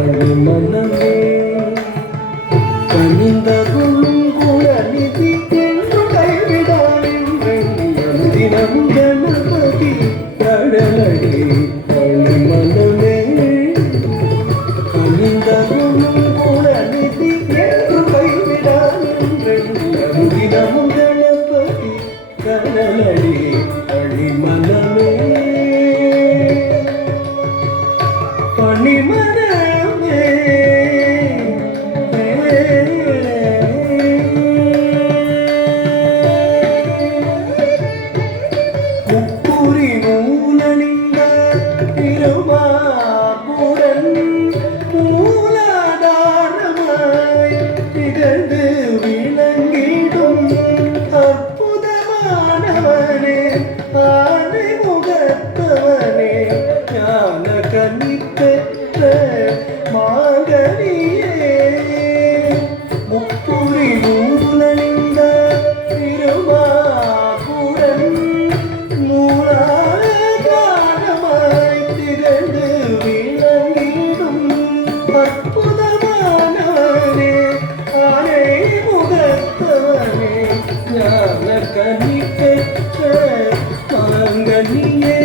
மனமே கனிந்தருளும் குணநிதி என்று கைவிடானின்றேன் தினமும் கணபதி கடலடி மனமே கனிந்தருளும் குணநிதி என்று கைவிடானின்றேன் தினமும் கணபதி கடலடி மனமே பணிமனமே முப்புரி நூலணிந்த திருமாபுரன் மூலாதாரமாய் திகழ்ந்து விளங்கிடும் அற்புதமானவனே ஆனை முகத்தவனே ஞான கனிப்பெற்ற மாகனியே முப்புரி நூலணிந்த திருமாபுரன் மூலாதாரமாய் திகழ்ந்து விளங்கிடும் அற்புதமானவனே ஆனை முகத்தவனே ஞான கனிப்பெற்ற மாங்கனியே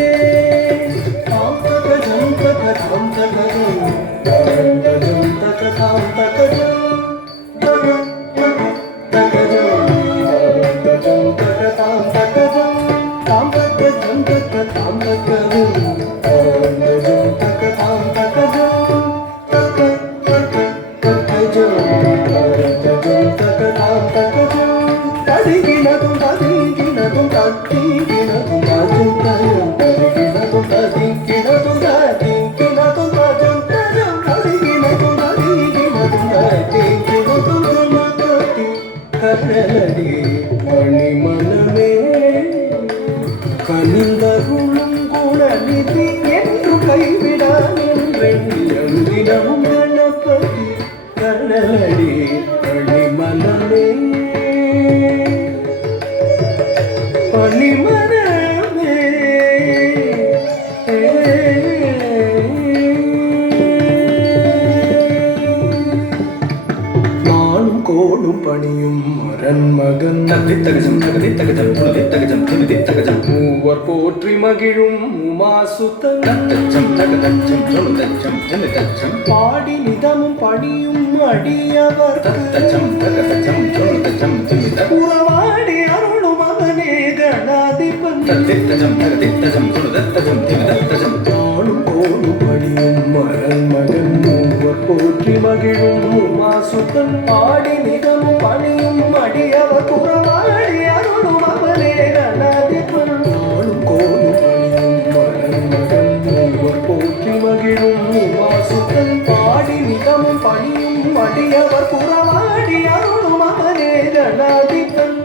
மணிமனமே கனிந்தருளும் குணநிதி என்று கைவிடான் என்றென் தினமும் கணபதி கடலடி மணிமனமே பணிமனமே நானும் கோடும் பணியும் மகன் மூவர் போற்றி மகிழும் உமாசுத்தன் பாடி நிதமும் பணியும் அடியவர் உறவாடி அருளும் அவனே கணாதிபன் நானும் கோடும் பணியும் மகன் மூவர் போற்றி மகிழும் உமாசுத்தன் பாடி நிதமும் பணியும் அடியவர் குறவாடி அருளும் அவனே கணாதிபன் நானும் கோடும் பணியும் மகன் மூவர் போற்றி மகிழும் உமாசுத்தன் பாடி நிதமும் பணியும் அடியவர் குறவாடி அருளும் அவனே கணாதிபன்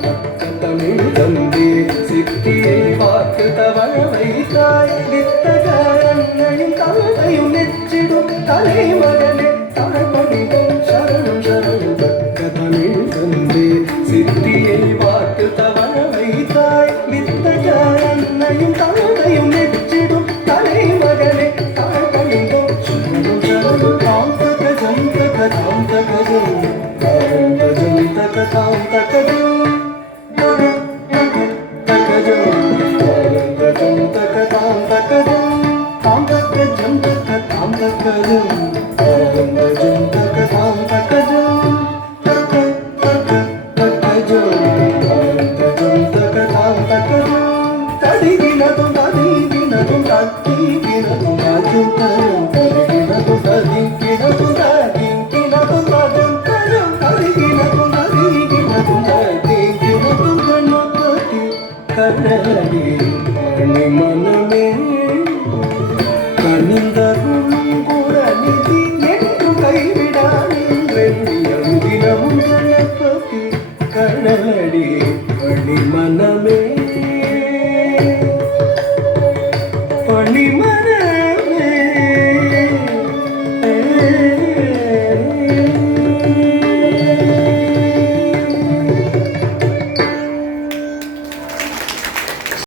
தமிழ் தந்தே சித்தியை வாக்கு தவழ வைத்தாய் நித்தகரண்ணையும் தந்தையும் நெச்சிடும் தலைமகனே தாழ்படிதம் சரணம் சரணம் தக்க தமிழ் தந்தே சித்தியை வாக்கு தவழ வைத்தாய் நித்தகரண்ணையும் தந்தையும் நெச்சிடும் தலைமகனே தாழ்படிதம் சரணம் சரணம் தாம் தக ஜம் தக தாம் தக ஜம் தாம் தக ஜம் தக தாம் தக ஜம்